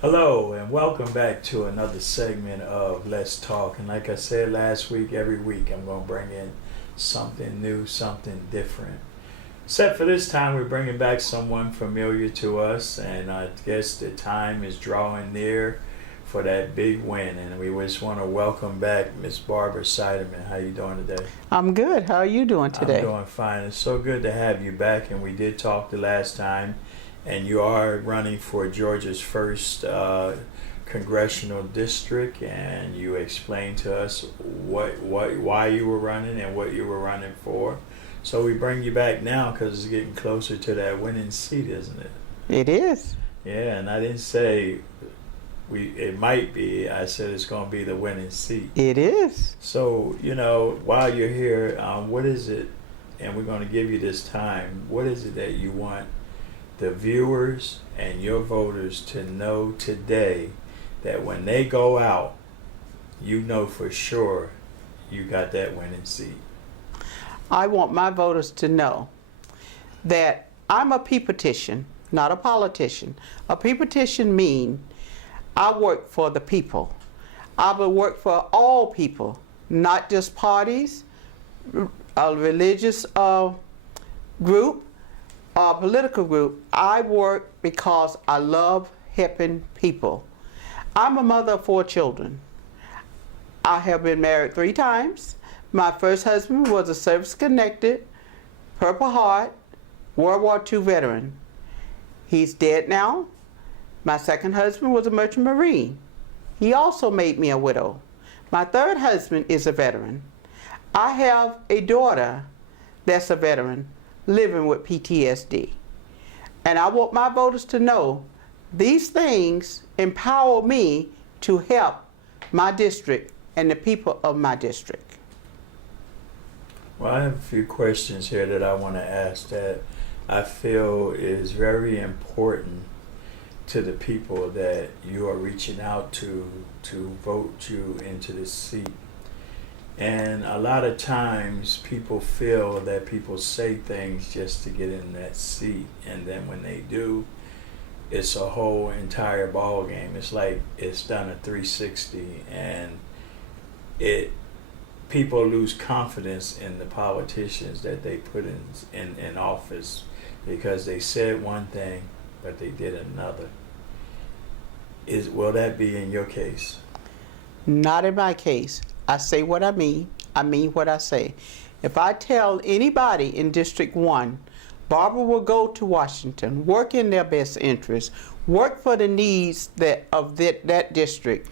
Hello and welcome back to another segment of Let's Talk. And like I said last week, every week I'm going to bring in something new, something different. Except for this time, we're bringing back someone familiar to us, and I guess the time is drawing near for that big win. And we just want to welcome back Miss Barbara Seidman. How you doing today? I'm good. How are you doing today? I'm doing fine. It's so good to have you back, and we did talk the last time. And you are running for Georgia's first congressional district, and you explained to us why you were running and what you were running for. So we bring you back now because it's getting closer to that winning seat, isn't it? It is. Yeah, and I didn't say it might be. I said it's going to be the winning seat. It is. So, while you're here, what is it, and we're going to give you this time, what is it that you want the viewers and your voters to know today that when they go out, you know for sure you got that winning seat? I want my voters to know that I'm a P-petition, not a politician. A P-petition means I work for the people. I will work for all people, not just parties, a religious group, a political group. I work because I love helping people. I'm a mother of 4 children. I have been married 3 times. My first husband was a service-connected, Purple Heart, World War II veteran. He's dead now. My second husband was a merchant marine. He also made me a widow. My third husband is a veteran. I have a daughter that's a veteran living with PTSD. And I want my voters to know these things empower me to help my district and the people of my district. Well, I have a few questions here that I want to ask that I feel is very important to the people that you are reaching out to vote you into this seat. And a lot of times people feel that people say things just to get in that seat, and then when they do, it's a whole entire ball game. It's like it's done a 360, and people lose confidence in the politicians that they put in office because they said one thing but they did another. Will that be in your case? Not in my case. I say what I mean what I say. If I tell anybody in District 1, Barbara will go to Washington, work in their best interest, work for the needs of that district,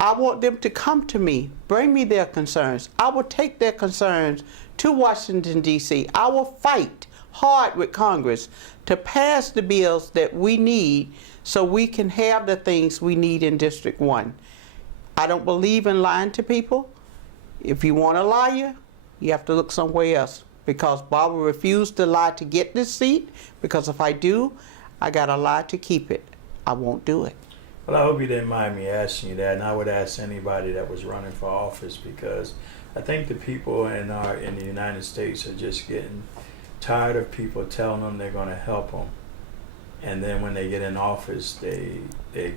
I want them to come to me, bring me their concerns. I will take their concerns to Washington, D.C. I will fight hard with Congress to pass the bills that we need so we can have the things we need in District 1. I don't believe in lying to people. If you want a liar, you have to look somewhere else, because Barbara refused to lie to get this seat, because if I do, I got to lie to keep it. I won't do it. Well, I hope you didn't mind me asking you that, and I would ask anybody that was running for office, because I think the people in the United States are just getting tired of people telling them they're going to help them. And then when they get in office, they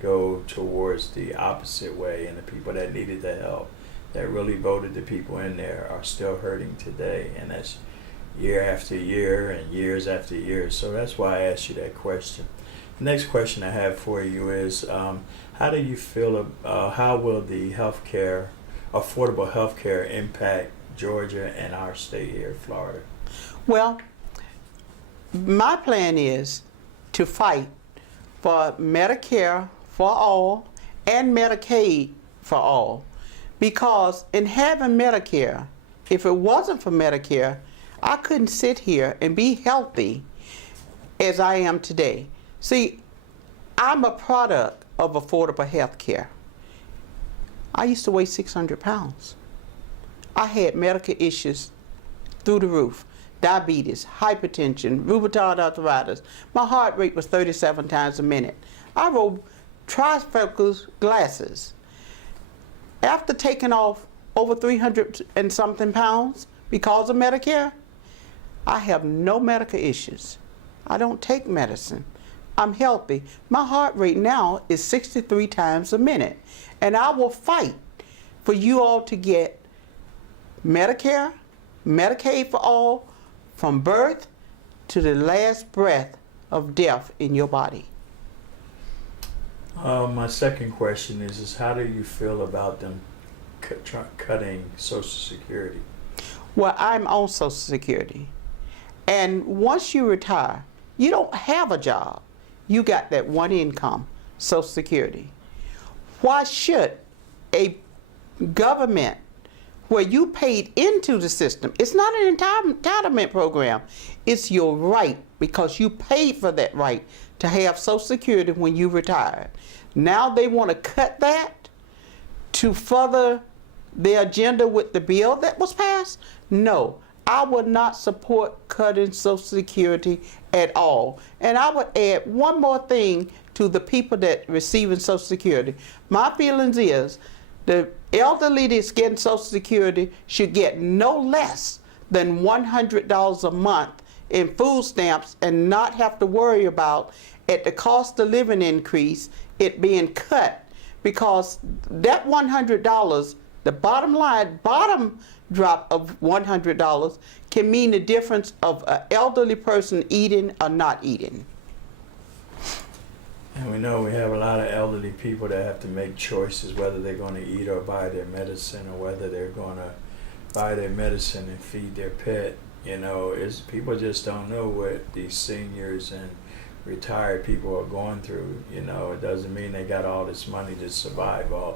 go towards the opposite way, and the people that needed the help, that really voted the people in there, are still hurting today. And that's year after year and years after years. So that's why I asked you that question. The next question I have for you is, how do you feel, how will the affordable health care impact Georgia and our state here, Florida? Well, my plan is to fight for Medicare for all and Medicaid for all. Because in having Medicare, if it wasn't for Medicare, I couldn't sit here and be healthy as I am today. See, I'm a product of affordable health care. I used to weigh 600 pounds. I had medical issues through the roof. Diabetes, hypertension, rheumatoid arthritis. My heart rate was 37 times a minute. I wore trifocal glasses. After taking off over 300 and something pounds because of Medicare, I have no medical issues. I don't take medicine. I'm healthy. My heart rate now is 63 times a minute. And I will fight for you all to get Medicare, Medicaid for all, from birth to the last breath of death in your body. My second question is how do you feel about them cutting Social Security? Well, I'm on Social Security. And once you retire, you don't have a job. You got that one income, Social Security. Why should a government where you paid into the system, it's not an entitlement program, it's your right because you paid for that right to have Social Security when you retire. Now they want to cut that to further their agenda with the bill that was passed? No, I would not support cutting Social Security at all. And I would add one more thing to the people that receiving Social Security. My feelings is the elderly that's getting Social Security should get no less than $100 a month in food stamps and not have to worry about at the cost of living increase it being cut, because that $100, the bottom line, bottom drop of $100 can mean the difference of an elderly person eating or not eating. And we know we have a lot of elderly people that have to make choices whether they're going to eat or buy their medicine, or whether they're going to buy their medicine and feed their pet. You know, people just don't know what these seniors and retired people are going through. You know, it doesn't mean they got all this money to survive off.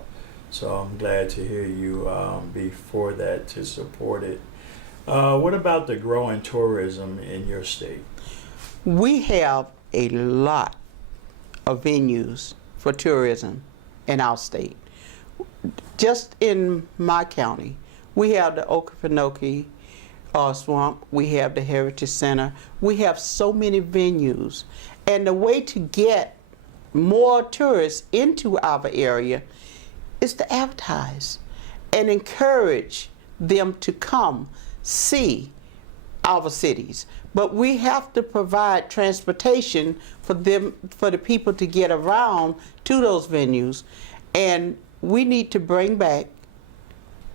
So I'm glad to hear you be for that, to support it. What about the growing tourism in your state? We have a lot of venues for tourism in our state. Just in my county, we have the Okefenokee Swamp, we have the Heritage Center, we have so many venues. And the way to get more tourists into our area is to advertise and encourage them to come see our cities. But we have to provide transportation for them, for the people to get around to those venues. And we need to bring back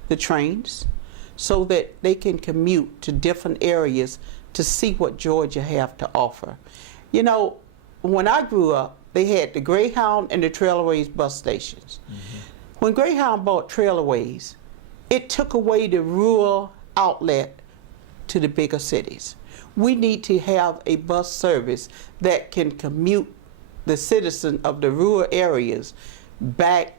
the trains so that they can commute to different areas to see what Georgia have to offer. You know, when I grew up, they had the Greyhound and the Trailways bus stations. Mm-hmm. When Greyhound bought Trailways, it took away the rural outlet to the bigger cities. We need to have a bus service that can commute the citizen of the rural areas back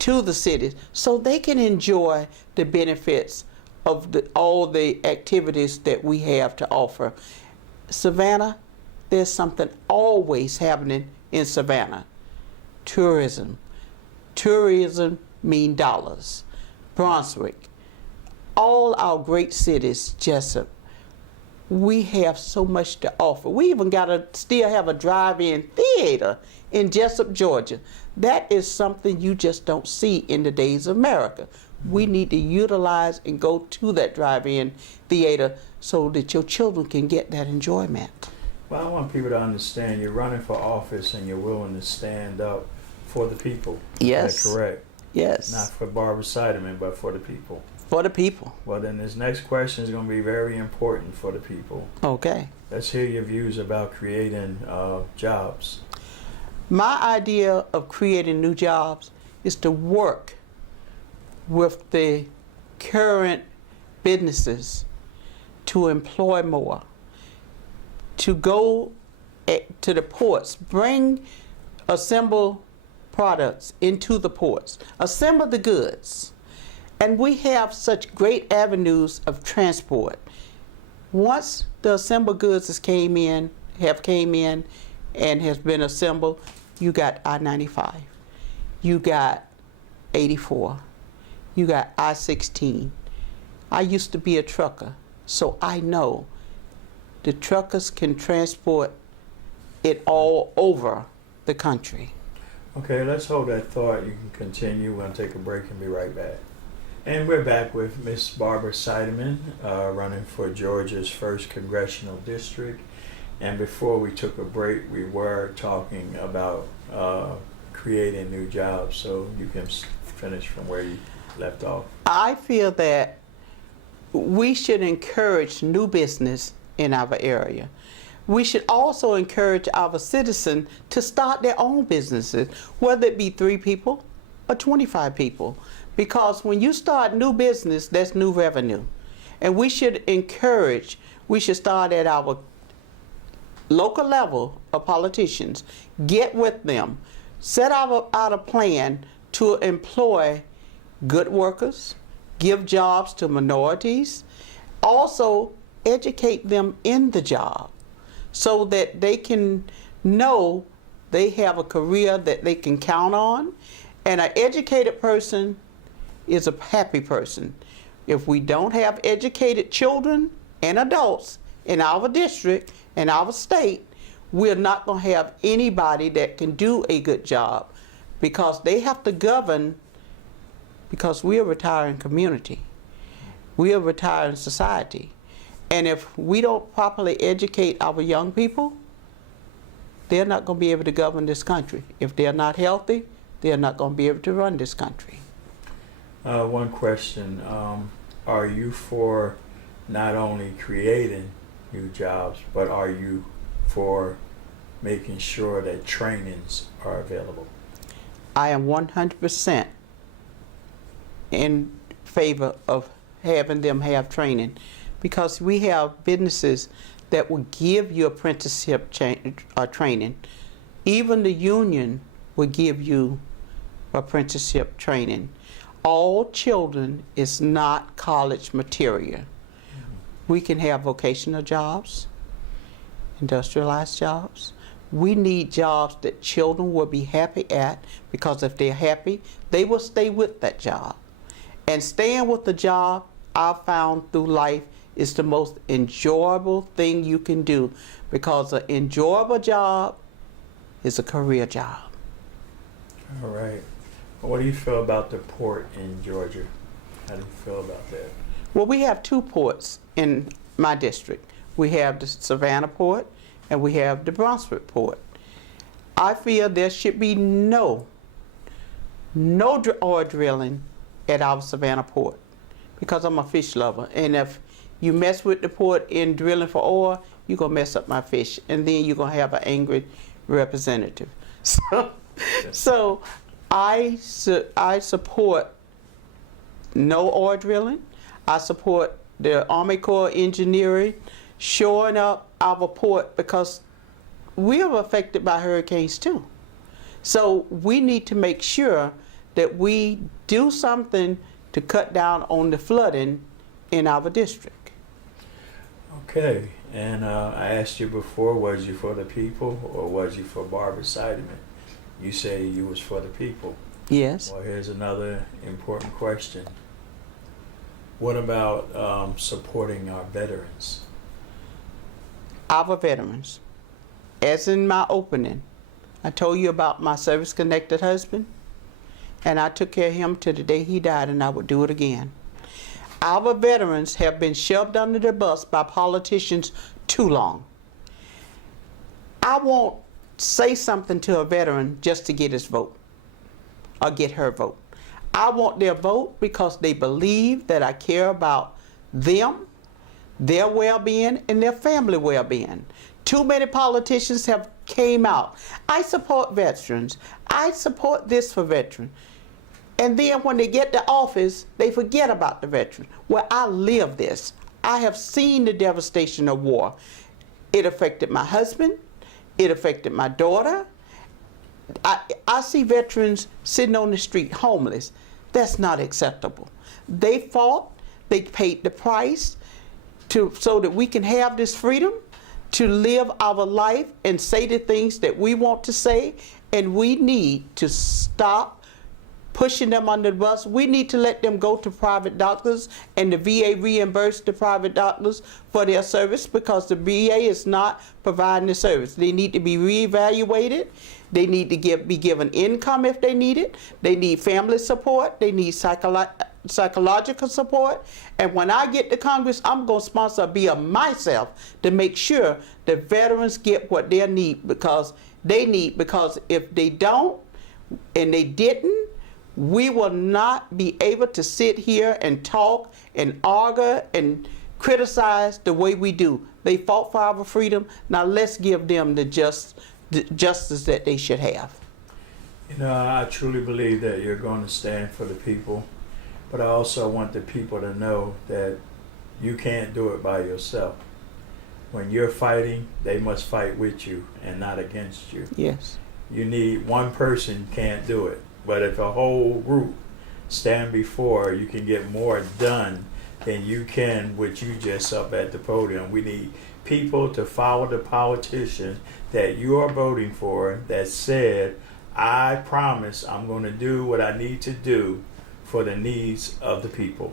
to the cities so they can enjoy the benefits of all the activities that we have to offer. Savannah, there's something always happening in Savannah. Tourism. Tourism means dollars. Brunswick. All our great cities, Jessup, we have so much to offer. We even still have a drive-in theater in Jessup, Georgia. That is something you just don't see in the days of America. We need to utilize and go to that drive-in theater so that your children can get that enjoyment. Well, I want people to understand you're running for office and you're willing to stand up for the people. Yes. Is that correct? Yes. Not for Barbara Seidman, but for the people. For the people. Well, then this next question is going to be very important for the people. Okay. Let's hear your views about creating jobs. My idea of creating new jobs is to work with the current businesses to employ more, to go to the ports, bring assemble products into the ports, assemble the goods. And we have such great avenues of transport. Once the assembled goods have came in and has been assembled, you got I-95, you got 84, you got I-16. I used to be a trucker, so I know the truckers can transport it all over the country. Okay, let's hold that thought. You can continue. We're going to take a break and be right back. And we're back with Miss Barbara Seidman, running for Georgia's 1st Congressional District. And before we took a break, we were talking about creating new jobs. So you can finish from where you left off. I feel that we should encourage new business in our area. We should also encourage our citizens to start their own businesses, whether it be 3 people or 25 people. Because when you start new business, that's new revenue. And we should start at our local level of politicians, get with them, set out a plan to employ good workers, give jobs to minorities, also educate them in the job so that they can know they have a career that they can count on. And an educated person is a happy person. If we don't have educated children and adults in our district, in our state, we're not going to have anybody that can do a good job, because they have to govern, because we're a retiring community. We are a retiring society. And if we don't properly educate our young people, they're not going to be able to govern this country. If they're not healthy, they're not going to be able to run this country. One question, are you for not only creating new jobs, but are you for making sure that trainings are available? I am 100% in favor of having them have training, because we have businesses that will give you apprenticeship training. Even the union will give you apprenticeship training. All children is not college material. We can have vocational jobs, industrialized jobs. We need jobs that children will be happy at, because if they're happy, they will stay with that job. And staying with the job, I've found through life, is the most enjoyable thing you can do, because an enjoyable job is a career job. All right. What do you feel about the port in Georgia? How do you feel about that? Well, we have 2 ports in my district. We have the Savannah port and we have the Brunswick port. I feel there should be no oil drilling at our Savannah port, because I'm a fish lover. And if you mess with the port in drilling for oil, you're going to mess up my fish. And then you're going to have an angry representative. So I support no oil drilling. I support the Army Corps of Engineering shoring up our port, because we are affected by hurricanes too. So we need to make sure that we do something to cut down on the flooding in our district. Okay, and I asked you before, was you for the people or was you for Barbara Seidman? You say you was for the people. Yes. Well, here's another important question. What about supporting our veterans? Our veterans. As in my opening, I told you about my service-connected husband, and I took care of him till the day he died, and I would do it again. Our veterans have been shoved under the bus by politicians too long. I won't say something to a veteran just to get his vote or get her vote. I want their vote because they believe that I care about them, their well-being, and their family well-being. Too many politicians have came out. I support veterans. I support this for veterans. And then when they get to office, they forget about the veteran. Well, I live this. I have seen the devastation of war. It affected my husband. It affected my daughter. I see veterans sitting on the street homeless. That's not acceptable. They fought. They paid the price so that we can have this freedom to live our life and say the things that we want to say. And we need to stop pushing them under the bus. We need to let them go to private doctors, and the VA reimburse the private doctors for their service, because the VA is not providing the service. They need to be reevaluated. They need to be given income if they need it. They need family support. They need psychological support. And when I get to Congress, I'm going to sponsor a bill myself to make sure the veterans get what they need, because if they don't and they didn't, we will not be able to sit here and talk and argue and criticize the way we do. They fought for our freedom. Now let's give them the justice that they should have. You know, I truly believe that you're going to stand for the people, but I also want the people to know that you can't do it by yourself. When you're fighting, they must fight with you and not against you. Yes. You need one person can't do it, but if a whole group stand before, you can get more done than you can with you just up at the podium. We need people to follow the politicians that you are voting for that said, I promise I'm going to do what I need to do for the needs of the people.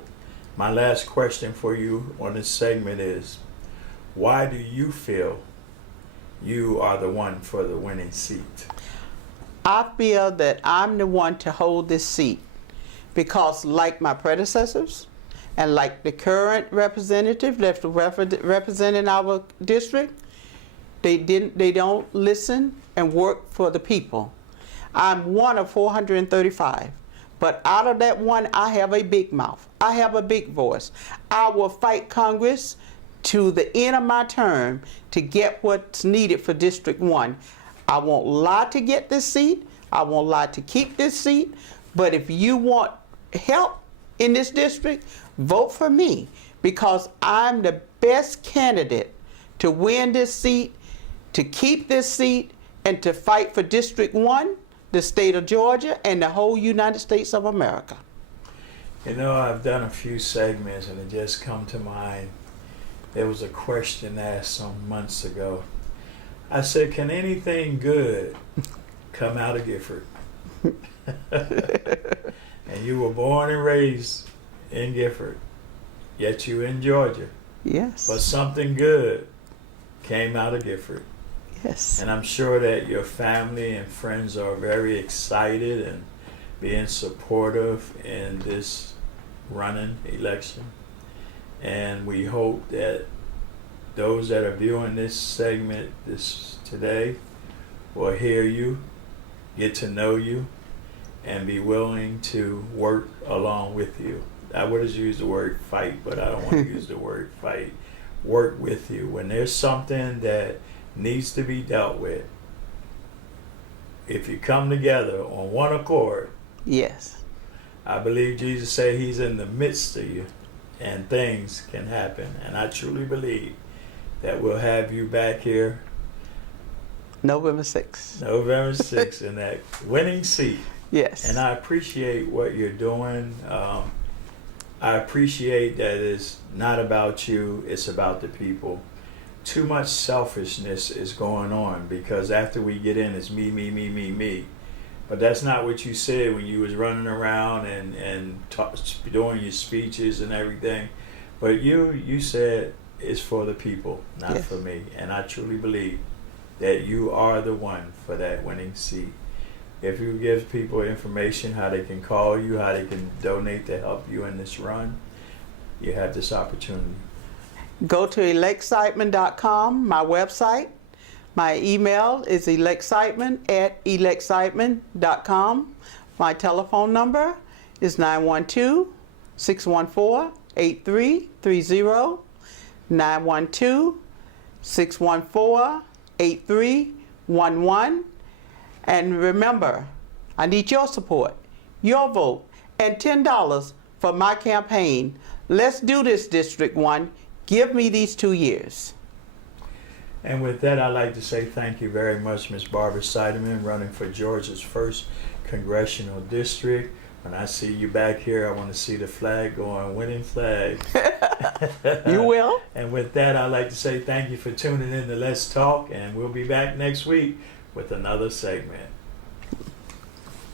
My last question for you on this segment is, why do you feel you are the one for the winning seat? I feel that I'm the one to hold this seat because, like my predecessors and like the current representative that's representing our district, they don't listen and work for the people. I'm one of 435, but out of that one, I have a big mouth. I have a big voice. I will fight Congress to the end of my term to get what's needed for District 1. I won't lie to get this seat. I won't lie to keep this seat. But if you want help in this district, vote for me, because I'm the best candidate to win this seat, to keep this seat, and to fight for District 1, the state of Georgia, and the whole United States of America. You know, I've done a few segments and it just come to mind. There was a question asked some months ago. I said, can anything good come out of Gifford? And you were born and raised in Gifford, yet you in Georgia. Yes. But something good came out of Gifford. Yes. And I'm sure that your family and friends are very excited and being supportive in this running election. And we hope that those that are viewing this segment today will hear you, get to know you, and be willing to work along with you. I would have used the word fight, but I don't want to use the word fight. Work with you. When there's something that needs to be dealt with, if you come together on one accord, yes, I believe Jesus said he's in the midst of you and things can happen. And I truly believe that we'll have you back here November 6th. November 6th in that winning seat. Yes. And I appreciate what you're doing. I appreciate that it's not about you, it's about the people. Too much selfishness is going on, because after we get in, it's me, me, me, me, me. But that's not what you said when you was running around and doing your speeches and everything. But you said it's for the people, not yes. for me. And I truly believe that you are the one for that winning seat. If you give people information, how they can call you, how they can donate to help you in this run, you have this opportunity. Go to electseidman.com, my website. My email is electseidman@electseidman.com. My telephone number is 912-614-8330, 912-614-8311. And remember, I need your support, your vote, and $10 for my campaign. Let's do this, District 1. Give me these 2 years. And with that, I'd like to say thank you very much, Ms. Barbara Seidman, running for Georgia's 1st Congressional District. When I see you back here, I want to see the flag going, winning flag. You will. And with that, I'd like to say thank you for tuning in to Let's Talk, and we'll be back next week with another segment.